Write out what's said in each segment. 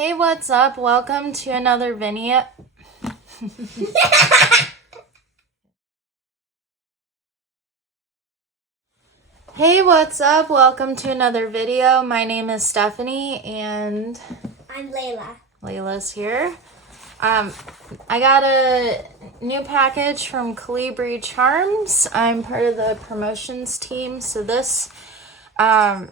Hey, what's up? Welcome to another video. Hey, what's up? Welcome to another video. My name is Stephanie and I'm Layla. Layla's here. I got a new package from Colibri Charms. I'm part of the promotions team, so this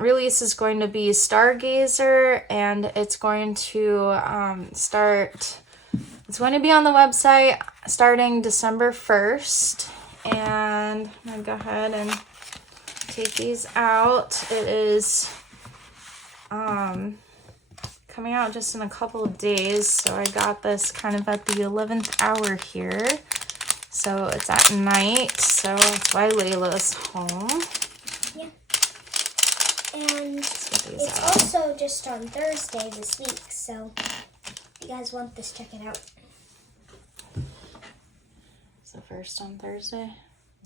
release is going to be Stargazer, and it's going to it's going to be on the website starting December 1st. And I'm going to go ahead and take these out. It is coming out just in a couple of days, so I got this kind of at the 11th hour here. So it's at night, so that's why Layla's home. Yeah. And it's also just on Thursday this week, so if you guys want this, check it out. Is it first on Thursday?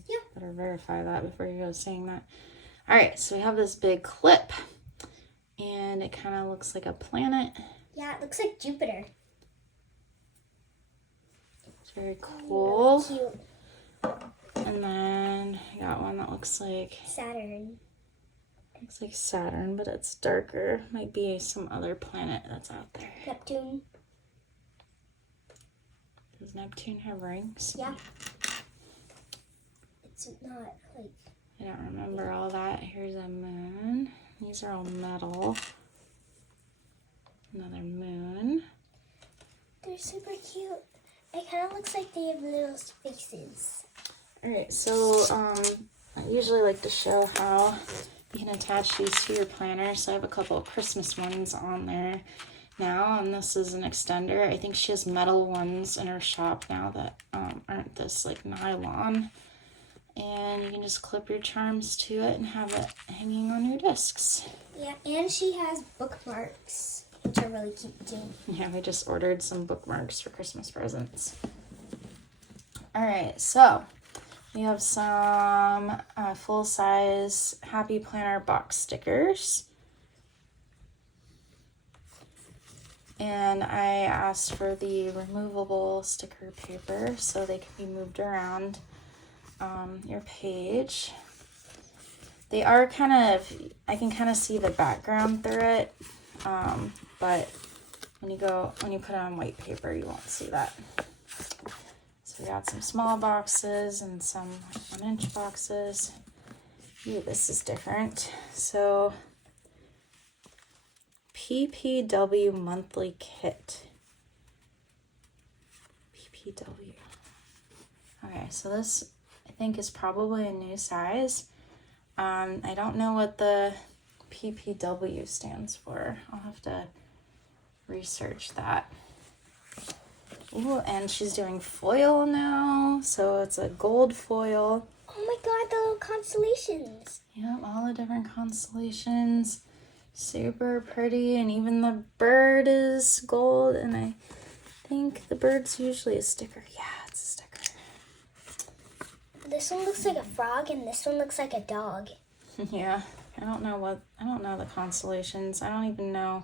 Yeah. Better verify that before you go saying that. All right, so we have this big clip, and it kind of looks like a planet. Yeah, it looks like Jupiter. It's very cool. Really cute. And then I got one that looks like Saturn. Looks like Saturn, but it's darker. Might be some other planet that's out there. Neptune. Does Neptune have rings? Yeah. It's not like... I don't remember all that. Here's a moon. These are all metal. Another moon. They're super cute. It kind of looks like they have little faces. Alright, so I usually like to show how you can attach these to your planner. So I have a couple of Christmas ones on there now, and this is an extender. I think she has metal ones in her shop now that aren't this like nylon. And you can just clip your charms to it and have it hanging on your discs. Yeah, and she has bookmarks, which are really cute too. Yeah, we just ordered some bookmarks for Christmas presents. Alright, so we have some full-size Happy Planner box stickers. And I asked for the removable sticker paper so they can be moved around your page. They are kind of, I can kind of see the background through it, but when you put it on white paper, you won't see that. So we got some small boxes and some 1-inch boxes. Ooh, this is different. So PPW monthly kit. PPW. Okay, so this I think is probably a new size. I don't know what the PPW stands for. I'll have to research that. Ooh, and she's doing foil now, so it's a gold foil. Oh my god, the little constellations. Yep, all the different constellations. Super pretty, and even the bird is gold, and I think the bird's usually a sticker. Yeah, it's a sticker. This one looks like a frog, and this one looks like a dog. Yeah, I don't know the constellations. I don't even know.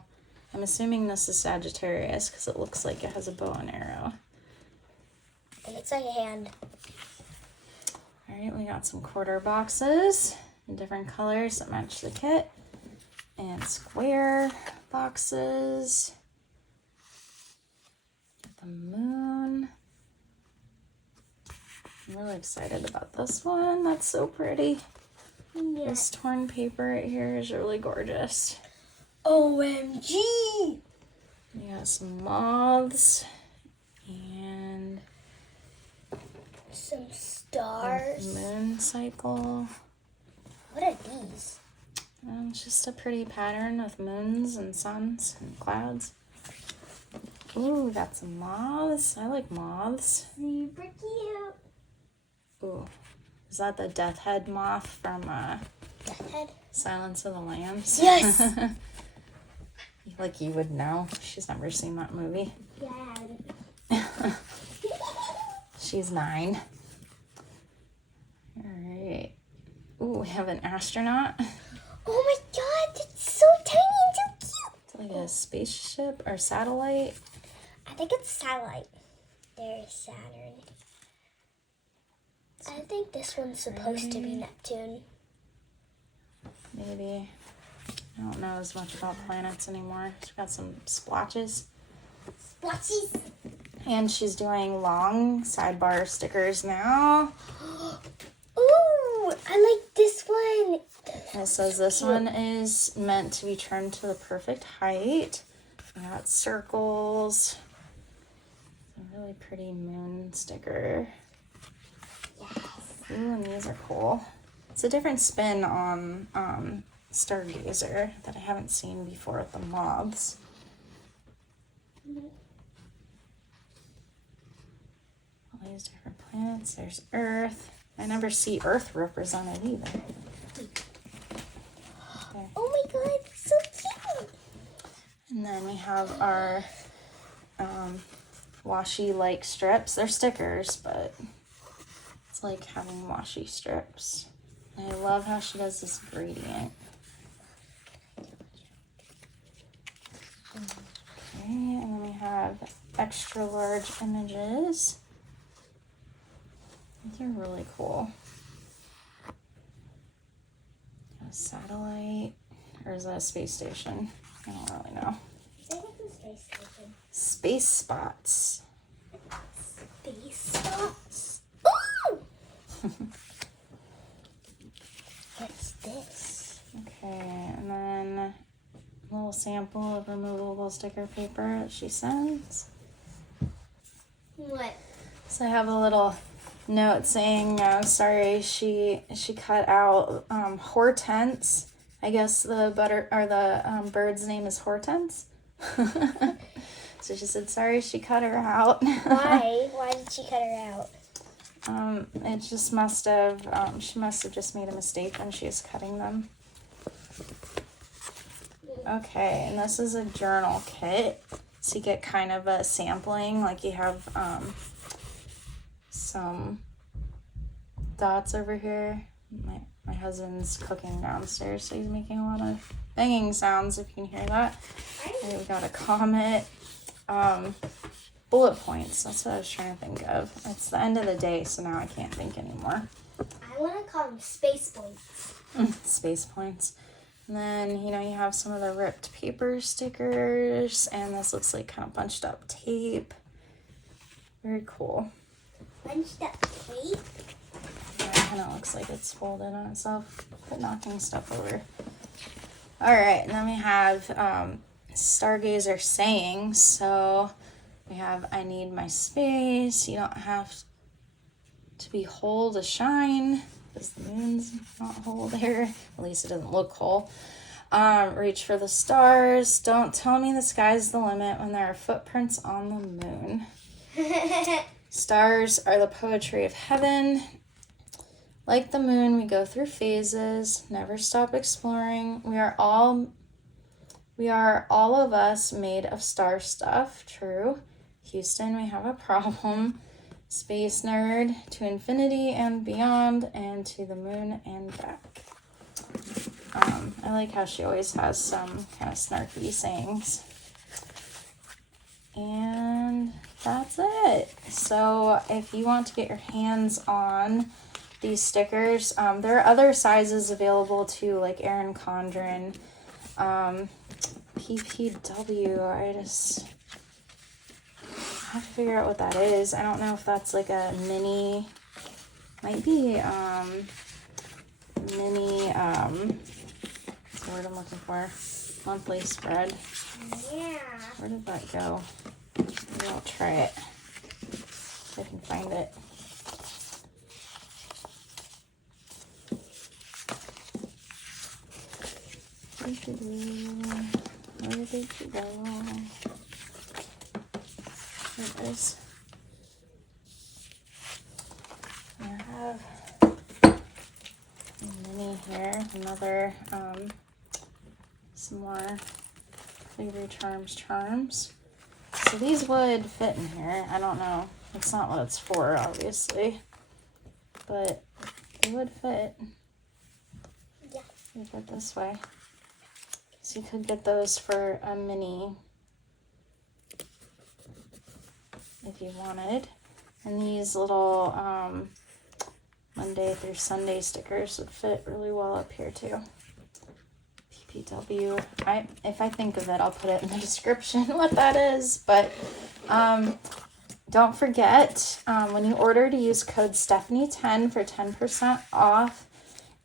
I'm assuming this is Sagittarius because it looks like it has a bow and arrow. And it's like a hand. All right, we got some quarter boxes in different colors that match the kit. And square boxes. Get the moon. I'm really excited about this one. That's so pretty. Yeah. This torn paper right here is really gorgeous. OMG! We got some moths and Some stars. Moon cycle. What are these? It's just a pretty pattern of moons and suns and clouds. Ooh, we got some moths. I like moths. Super cute. Ooh, is that the death head moth from Death head? Silence of the Lambs? Yes! Like you would know. She's never seen that movie. Yeah. She's 9. All right. Ooh, we have an astronaut. Oh my god, it's so tiny and so cute. It's like a spaceship or satellite. I think it's satellite. There's Saturn. I think this one's supposed to be Neptune. Maybe. I don't know as much about planets anymore. She's got some splotches. Splotches. And she's doing long sidebar stickers now. Ooh, I like this one. It says this one is meant to be trimmed to the perfect height. We got circles. A really pretty moon sticker. Yes. Ooh, and these are cool. It's a different spin on Stargazer that I haven't seen before with the moths. All these different planets. There's Earth. I never see Earth represented either. There. Oh my god, so cute. And then we have our washi-like strips. They're stickers, but it's like having washi strips. And I love how she does this gradient. Okay, and then we have extra large images. These are really cool. A satellite, or is that a space station? I don't really know. I think it's a space station. Space spots. Space spots. Ooh! What's this? Okay, and then a little sample of removable sticker paper that she sends. What? So I have a little note saying, sorry, she cut out Hortense. I guess the bird's name is Hortense. So she said, sorry, she cut her out. Why? Why did she cut her out? It just must have, she must have just made a mistake when she was cutting them. Okay, and this is a journal kit. So you get kind of a sampling, like you have some dots over here. My husband's cooking downstairs, so he's making a lot of banging sounds, if you can hear that. Okay, we got a comet. Bullet points, that's what I was trying to think of. It's the end of the day, so now I can't think anymore. I want to call them space points. Space points. And then, you have some of the ripped paper stickers, and this looks like kind of bunched up tape. Very cool. Bunched up tape? Yeah, it kind of looks like it's folded on itself, but knocking stuff over. Alright, and then we have Stargazer sayings. So we have, I need my space. You don't have to be whole to shine, because the moon's not whole there. At least it doesn't look whole. Reach for the stars. Don't tell me the sky's the limit when there are footprints on the moon. Stars are the poetry of heaven. Like the moon, we go through phases. Never stop exploring. We are all of us made of star stuff. True. Houston, we have a problem. Space nerd, to infinity and beyond, and to the moon and back. I like how she always has some kind of snarky sayings. And that's it. So if you want to get your hands on these stickers, there are other sizes available too, like Erin Condren, PPW. I have to figure out what that is. I don't know if that's like a mini, might be mini, what's the word I'm looking for? Monthly spread. Yeah. Where did that go? Maybe I'll try it. If I can find it. Where did you go? There it is. I have a mini here, another, some more Colibri charms. So these would fit in here. I don't know. That's not what it's for, obviously. But they would fit. Yeah. They fit this way. So you could get those for a mini if you wanted. And these little Monday through Sunday stickers would fit really well up here too. PPW. If I think of it, I'll put it in the description what that is. But don't forget, when you order, to use code Stephanie10 for 10% off.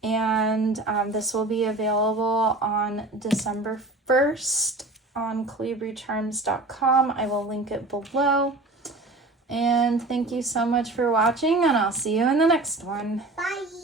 And this will be available on December 1st on ColibriCharms.com. I will link it below. And thank you so much for watching, and I'll see you in the next one. Bye.